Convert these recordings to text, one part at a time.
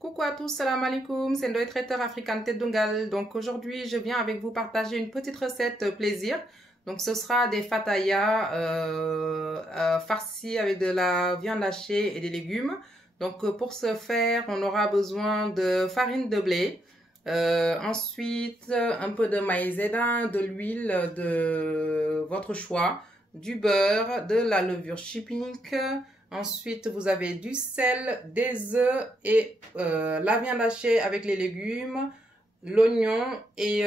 Coucou à tous, salam alaikum, c'est Ndoye Traiteur Africain Tête d'Ungal. Donc aujourd'hui, je viens avec vous partager une petite recette plaisir. Donc ce sera des fatayas farcis avec de la viande hachée et des légumes. Donc pour ce faire, on aura besoin de farine de blé. Ensuite, un peu de maïzena, de l'huile de votre choix, du beurre, de la levure shipping. Ensuite, vous avez du sel, des œufs et la viande hachée avec les légumes, l'oignon et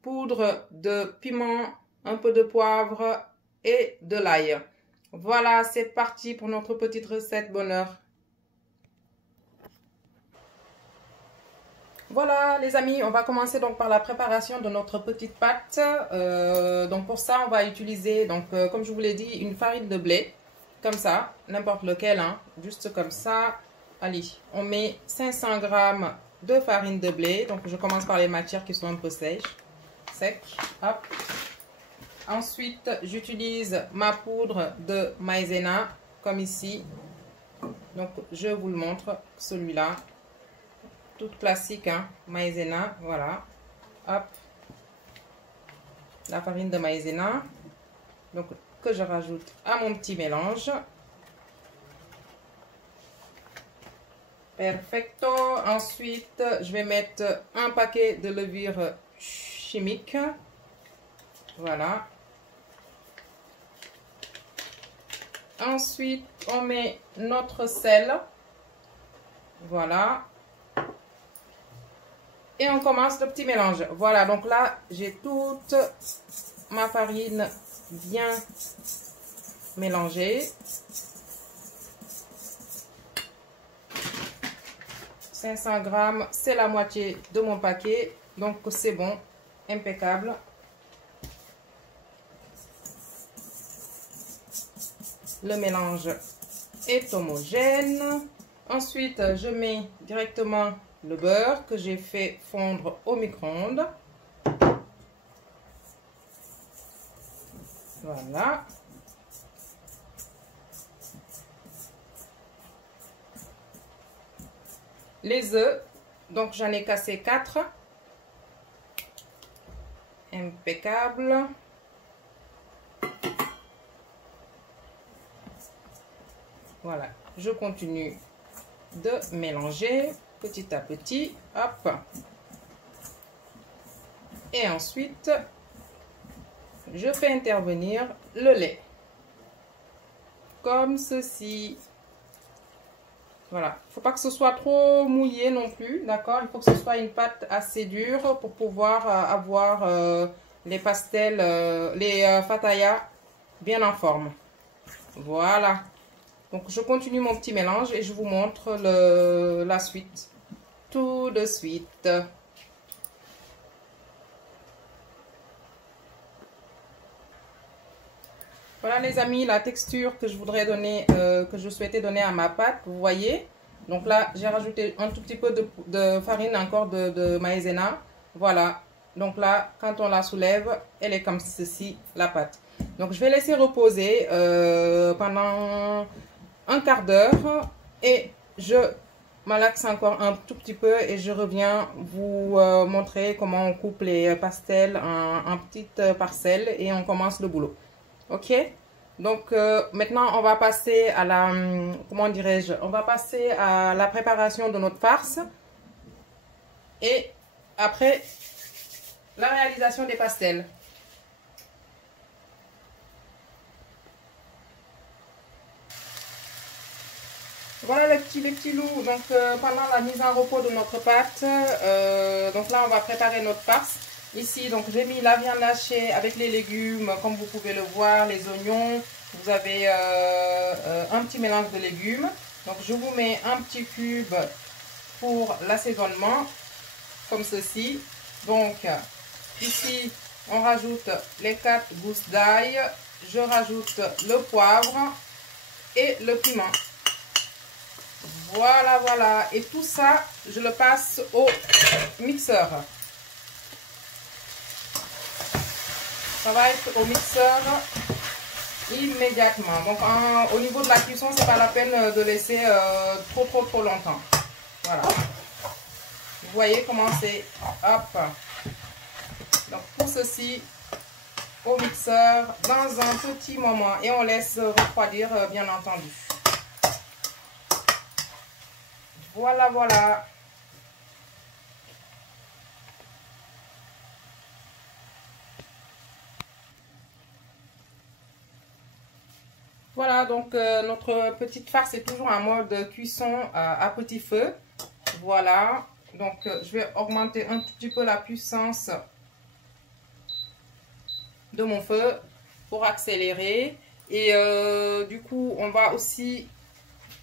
poudre de piment, un peu de poivre et de l'ail. Voilà, c'est parti pour notre petite recette bonheur. Voilà les amis, on va commencer donc par la préparation de notre petite pâte. Donc pour ça, on va utiliser, comme je vous l'ai dit, une farine de blé. Comme ça, n'importe lequel, hein, juste comme ça. Allez, on met 500 g de farine de blé. Donc, je commence par les matières qui sont un peu sèches. Hop. Ensuite, j'utilise ma poudre de maïzena, comme ici. Donc, je vous le montre, celui-là. Toute classique, hein, maïzena, voilà. Hop. La farine de maïzena. Donc, que je rajoute à mon petit mélange. Perfecto. Ensuite, je vais mettre un paquet de levure chimique. Voilà. Ensuite, on met notre sel. Voilà. Et on commence le petit mélange. Voilà, donc là, j'ai toute ma farine bien mélangée. 500 g, c'est la moitié de mon paquet, donc c'est bon, impeccable. Le mélange est homogène. Ensuite, je mets directement le beurre que j'ai fait fondre au micro-ondes. Voilà. Les œufs, donc j'en ai cassé 4. Impeccable. Voilà, je continue de mélanger petit à petit. Hop. Et ensuite, je fais intervenir le lait. Comme ceci. Voilà. Il ne faut pas que ce soit trop mouillé non plus. D'accord? Il faut que ce soit une pâte assez dure pour pouvoir avoir les pastels, les fatayas bien en forme. Voilà. Donc, je continue mon petit mélange et je vous montre la suite. Tout de suite. Voilà les amis, la texture que je voudrais donner, que je souhaitais donner à ma pâte, vous voyez. Donc là, j'ai rajouté un tout petit peu de farine encore de maïzena. Voilà. Donc là, quand on la soulève, elle est comme ceci, la pâte. Donc je vais laisser reposer pendant un quart d'heure et je malaxe encore un tout petit peu et je reviens vous montrer comment on coupe les pastels en petites parcelles et on commence le boulot. Ok, donc maintenant on va passer à la, comment dirais-je, on va passer à la préparation de notre farce et après la réalisation des pastels. Voilà les petits loups, donc pendant la mise en repos de notre pâte, donc là on va préparer notre farce. Ici, donc j'ai mis la viande hachée avec les légumes, comme vous pouvez le voir, les oignons. Vous avez un petit mélange de légumes. Donc je vous mets un petit cube pour l'assaisonnement, comme ceci. Donc ici, on rajoute les 4 gousses d'ail. Je rajoute le poivre et le piment. Voilà, voilà. Et tout ça, je le passe au mixeur. Ça va être au mixeur immédiatement. Donc au niveau de la cuisson, c'est pas la peine de laisser trop longtemps. Voilà. Vous voyez comment c'est. Hop. Donc pour ceci, au mixeur dans un petit moment. Et on laisse refroidir, bien entendu. Voilà, voilà. Voilà, donc notre petite farce est toujours en mode cuisson à petit feu. Voilà, donc je vais augmenter un tout petit peu la puissance de mon feu pour accélérer. Et du coup, on va aussi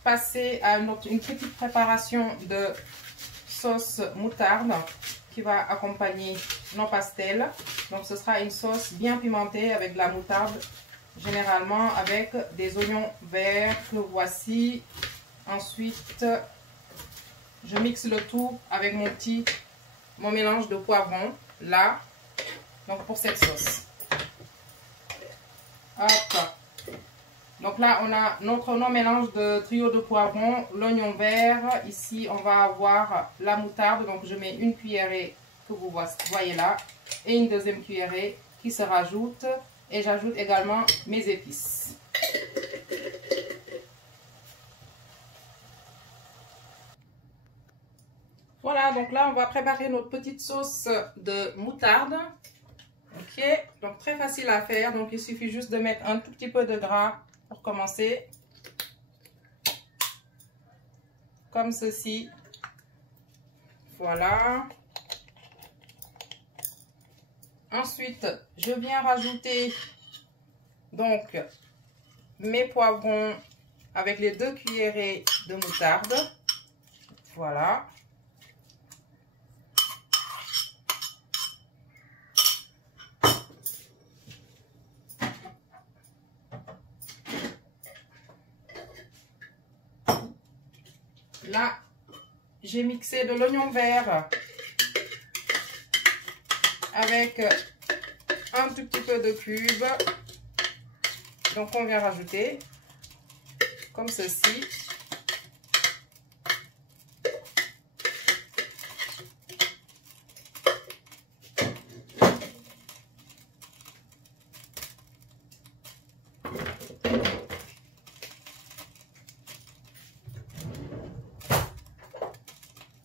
passer à une petite préparation de sauce moutarde qui va accompagner nos pastels. Donc ce sera une sauce bien pimentée avec de la moutarde, généralement avec des oignons verts que voici. Ensuite, je mixe le tout avec mon mélange de poivrons là. Donc pour cette sauce. Hop. Donc là, on a notre mélange de trio de poivrons, l'oignon vert. Ici, on va avoir la moutarde. Donc, je mets une cuillerée que vous voyez là et une deuxième cuillerée qui se rajoute. Et j'ajoute également mes épices. Voilà, donc là, on va préparer notre petite sauce de moutarde. Ok, donc très facile à faire. Donc, il suffit juste de mettre un tout petit peu de gras pour commencer. Comme ceci. Voilà. Ensuite, je viens rajouter donc mes poivrons avec les 2 cuillerées de moutarde. Voilà. Là, j'ai mixé de l'oignon vert avec un tout petit peu de cubes. Donc, on vient rajouter comme ceci.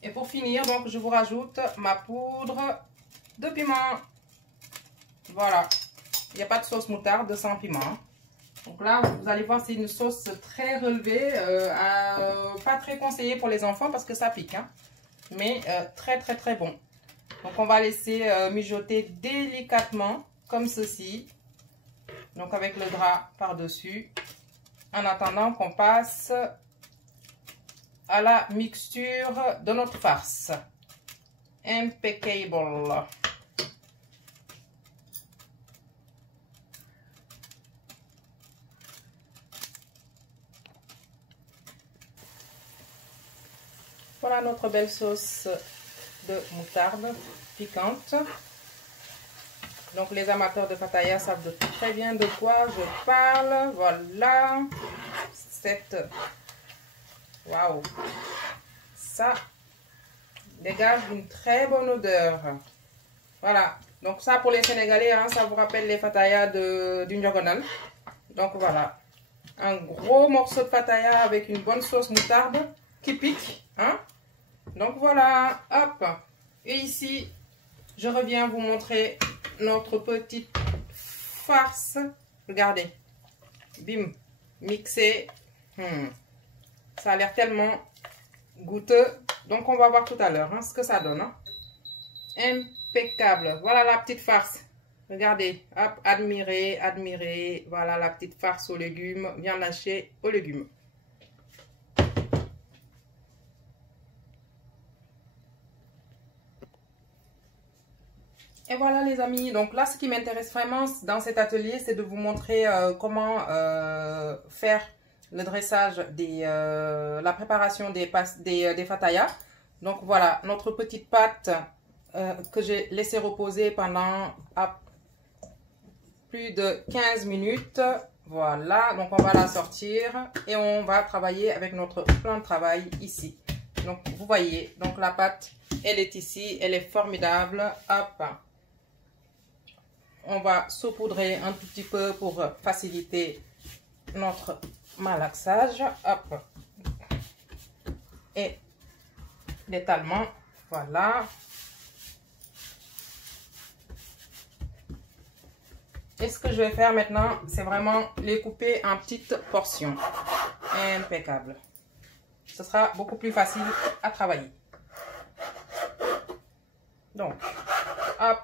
Et pour finir, donc, je vous rajoute ma poudre de piment. Voilà. Il n'y a pas de sauce moutarde sans piment. Donc là, vous allez voir, c'est une sauce très relevée. Pas très conseillée pour les enfants parce que ça pique. Hein, mais très, très, très bon. Donc, on va laisser mijoter délicatement comme ceci. Donc, avec le drap par-dessus. En attendant qu'on passe à la mixture de notre farce. Impeccable. Voilà notre belle sauce de moutarde piquante. Donc les amateurs de fataya savent très bien de quoi je parle. Voilà. Cette... Waouh. Ça dégage une très bonne odeur. Voilà. Donc ça pour les Sénégalais, hein, ça vous rappelle les fatayas du Ndiogonal. Donc voilà. Un gros morceau de fataya avec une bonne sauce moutarde qui pique. Hein? Donc voilà. Hop. Et ici, je reviens vous montrer notre petite farce. Regardez. Bim. Mixé. Ça a l'air tellement goûteux. Donc, on va voir tout à l'heure hein, ce que ça donne. Hein. Impeccable. Voilà la petite farce. Regardez. Hop, admirez, admirez. Voilà la petite farce aux légumes. Bien lâchée aux légumes. Et voilà les amis. Donc là, ce qui m'intéresse vraiment dans cet atelier, c'est de vous montrer comment faire le dressage la préparation des fatayas. Donc voilà, notre petite pâte que j'ai laissé reposer pendant plus de 15 minutes. Voilà, donc on va la sortir et on va travailler avec notre plan de travail ici. Donc, vous voyez, donc la pâte, elle est ici, elle est formidable. Hop. On va saupoudrer un tout petit peu pour faciliter notre malaxage. Hop. Et l'étalement, voilà. Et ce que je vais faire maintenant, c'est vraiment les couper en petites portions. Impeccable. Ce sera beaucoup plus facile à travailler. Donc, hop.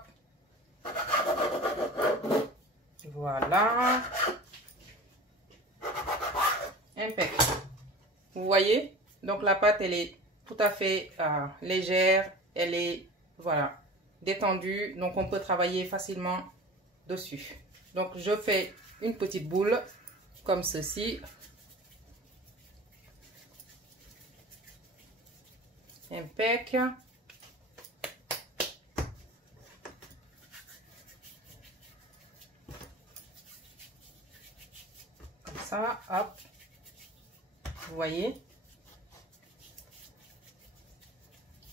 Voilà. Impeccable. Vous voyez? Donc, la pâte, elle est tout à fait légère. Elle est, voilà, détendue. Donc, on peut travailler facilement dessus. Donc, je fais une petite boule comme ceci. Impeccable. Comme ça, hop. Vous voyez?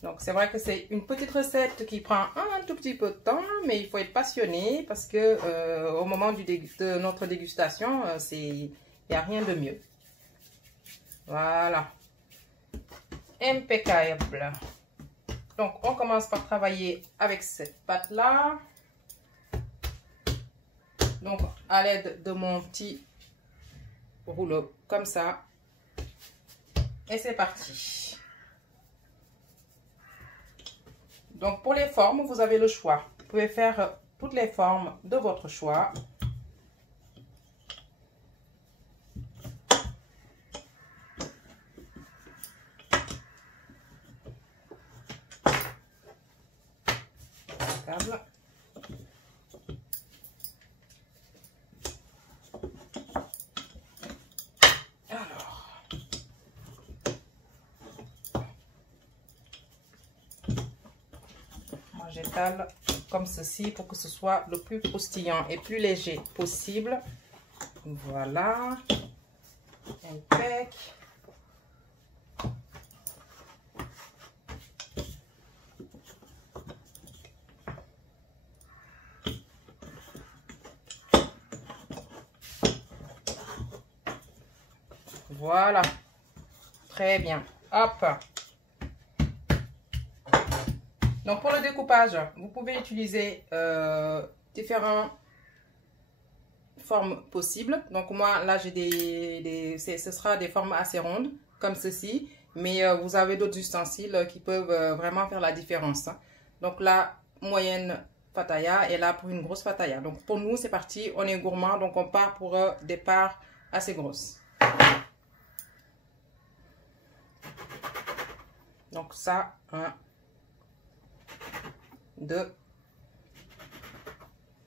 Donc, c'est vrai que c'est une petite recette qui prend un tout petit peu de temps, mais il faut être passionné parce que au moment de notre dégustation, il n'y a rien de mieux. Voilà. Impeccable. Donc, on commence par travailler avec cette pâte-là. Donc, à l'aide de mon petit rouleau, comme ça. Et c'est parti. Donc, pour les formes, vous avez le choix. Vous pouvez faire toutes les formes de votre choix. J'étale comme ceci pour que ce soit le plus croustillant et plus léger possible. Voilà. Impec. Voilà. Très bien. Hop. Donc, pour le découpage, vous pouvez utiliser différentes formes possibles. Donc, moi, là, j'ai ce sera des formes assez rondes, comme ceci. Mais vous avez d'autres ustensiles qui peuvent vraiment faire la différence. Donc, la moyenne fataya est là pour une grosse fataya. Donc, pour nous, c'est parti. On est gourmand, donc on part pour des parts assez grosses. Donc, ça, 1, 2,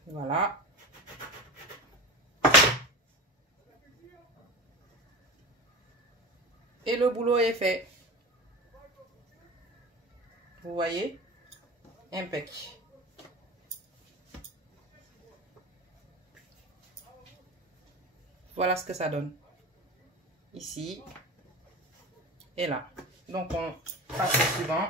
voilà. Et le boulot est fait. Vous voyez? Impec. Voilà ce que ça donne. Ici. Et là. Donc, on passe au suivant.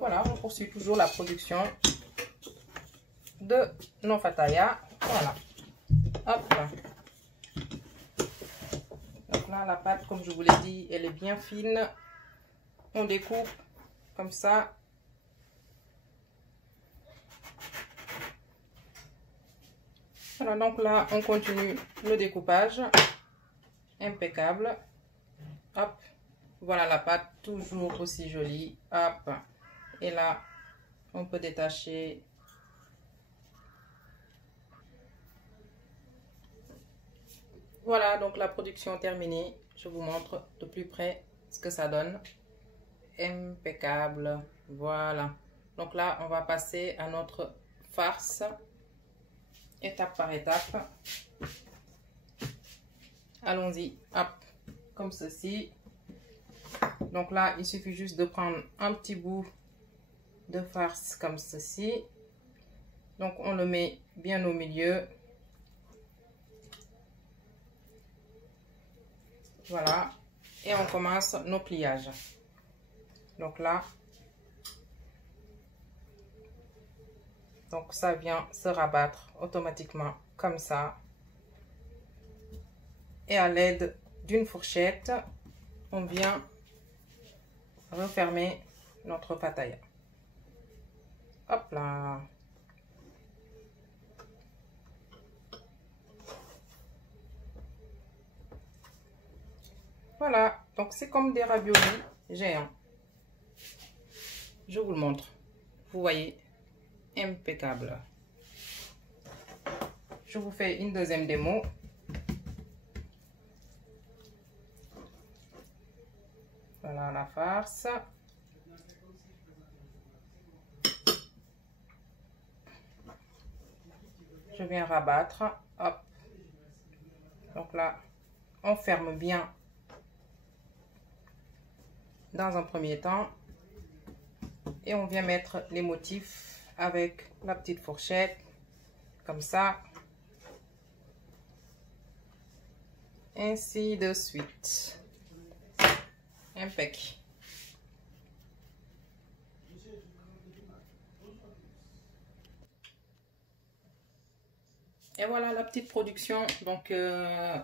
Voilà, on poursuit toujours la production de nos fatayas. Voilà. Hop. Donc là, la pâte, comme je vous l'ai dit, elle est bien fine. On découpe comme ça. Voilà, donc là, on continue le découpage. Impeccable. Hop. Voilà la pâte, toujours aussi jolie. Hop. Et là, on peut détacher. Voilà, donc la production terminée. Je vous montre de plus près ce que ça donne. Impeccable. Voilà. Donc là, on va passer à notre farce. Étape par étape. Allons-y. Hop. Comme ceci. Donc là, il suffit juste de prendre un petit bout de farce comme ceci. Donc on le met bien au milieu. Voilà. Et on commence nos pliages. Donc là, donc ça vient se rabattre automatiquement comme ça. Et à l'aide d'une fourchette, on vient refermer notre fataya. Hop là. Voilà, donc c'est comme des raviolis géants. Je vous le montre. Vous voyez, impeccable. Je vous fais une deuxième démo. Voilà la farce. Je viens rabattre. Hop. Donc là, on ferme bien dans un premier temps. Et on vient mettre les motifs avec la petite fourchette. Comme ça. Ainsi de suite. Impec. Et voilà la petite production. Donc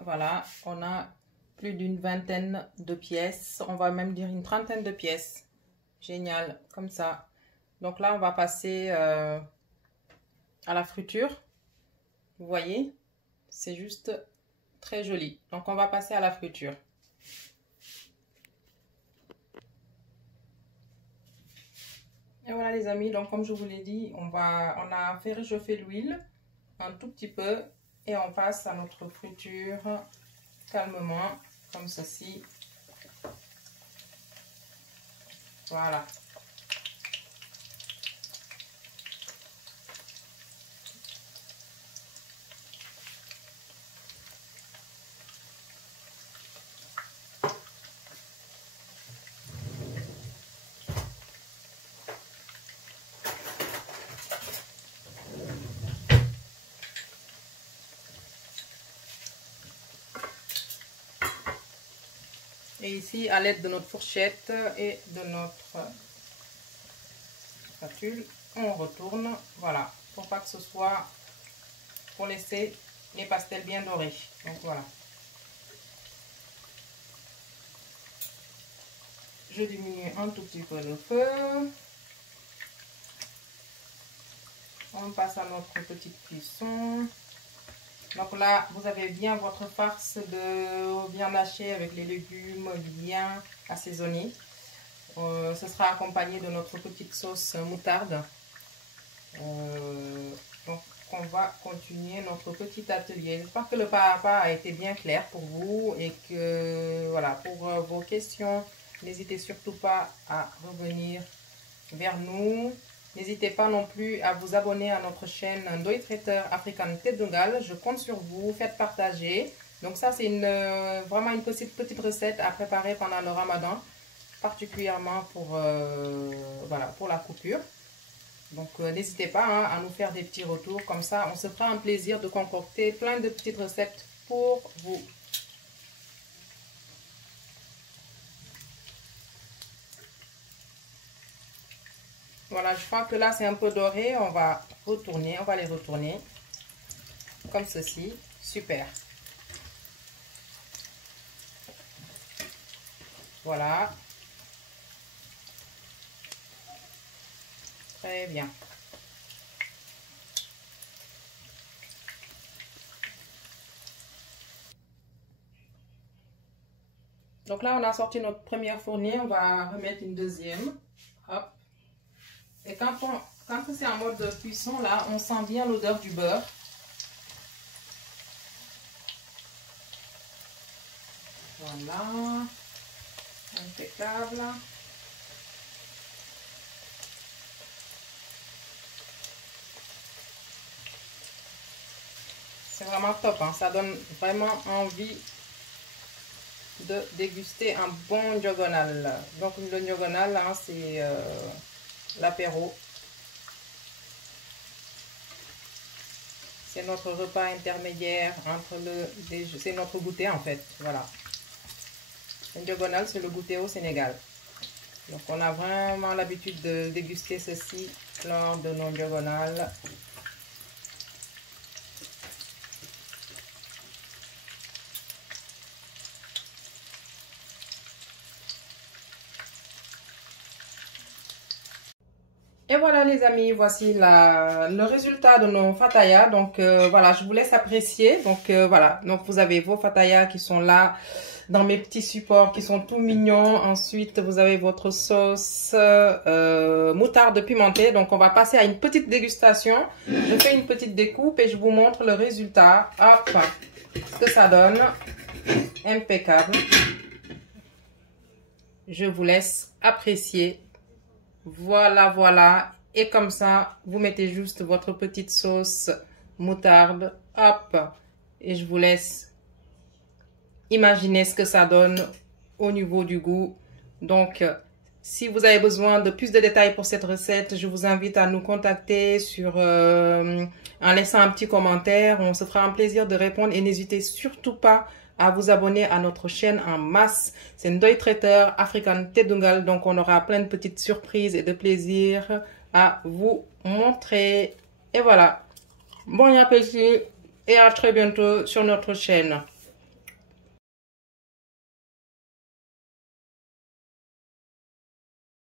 voilà, on a plus d'une vingtaine de pièces. On va même dire une trentaine de pièces. Génial, comme ça. Donc là, on va passer à la friture. Vous voyez, c'est juste très joli. Donc on va passer à la friture. Et voilà les amis, donc comme je vous l'ai dit, on a fait réchauffer l'huile un tout petit peu et on passe à notre friture calmement comme ceci. Voilà. Et ici, à l'aide de notre fourchette et de notre spatule, on retourne, voilà, pour pas que ce soit, pour laisser les pastels bien dorés. Donc voilà. Je diminue un tout petit peu le feu. On passe à notre petite cuisson. Donc là, vous avez bien votre farce de viande hachée avec les légumes bien assaisonnés. Ce sera accompagné de notre petite sauce moutarde. Donc, on va continuer notre petit atelier. J'espère que le pas à pas a été bien clair pour vous et que, voilà, pour vos questions, n'hésitez surtout pas à revenir vers nous. N'hésitez pas non plus à vous abonner à notre chaîne Ndoye Traiteur African Tête de Galles. Je compte sur vous, faites partager. Donc ça, c'est vraiment une petite recette à préparer pendant le ramadan, particulièrement pour, voilà, pour la coupure. Donc n'hésitez pas hein, à nous faire des petits retours, comme ça on se fera un plaisir de concocter plein de petites recettes pour vous. Voilà, je crois que là c'est un peu doré, on va retourner, on va les retourner comme ceci, super. Voilà. Très bien. Donc là, on a sorti notre première fournée. On va remettre une deuxième. Hop. Et quand c'est en mode de cuisson, là, on sent bien l'odeur du beurre. Voilà. Impeccable. C'est vraiment top, hein. Ça donne vraiment envie de déguster un bon diagonal. Donc le diagonal, hein, c'est l'apéro. C'est notre repas intermédiaire entre c'est notre goûter en fait. Voilà. Le diagonal, c'est le goûter au Sénégal. Donc on a vraiment l'habitude de déguster ceci lors de nos diagonales. Et voilà les amis, voici le résultat de nos fatayas. Donc voilà, je vous laisse apprécier. Donc voilà, donc vous avez vos fatayas qui sont là dans mes petits supports qui sont tout mignons. Ensuite, vous avez votre sauce moutarde pimentée. Donc on va passer à une petite dégustation. Je fais une petite découpe et je vous montre le résultat. Hop, ce que ça donne. Impeccable. Je vous laisse apprécier. Voilà, voilà. Et comme ça, vous mettez juste votre petite sauce moutarde. Hop. Et je vous laisse imaginer ce que ça donne au niveau du goût. Donc, si vous avez besoin de plus de détails pour cette recette, je vous invite à nous contacter en laissant un petit commentaire. On se fera un plaisir de répondre et n'hésitez surtout pas à vous abonner à notre chaîne en masse. C'est Ndoye Traiteur African Tedungal. Donc, on aura plein de petites surprises et de plaisir à vous montrer. Et voilà. Bon appétit et à très bientôt sur notre chaîne.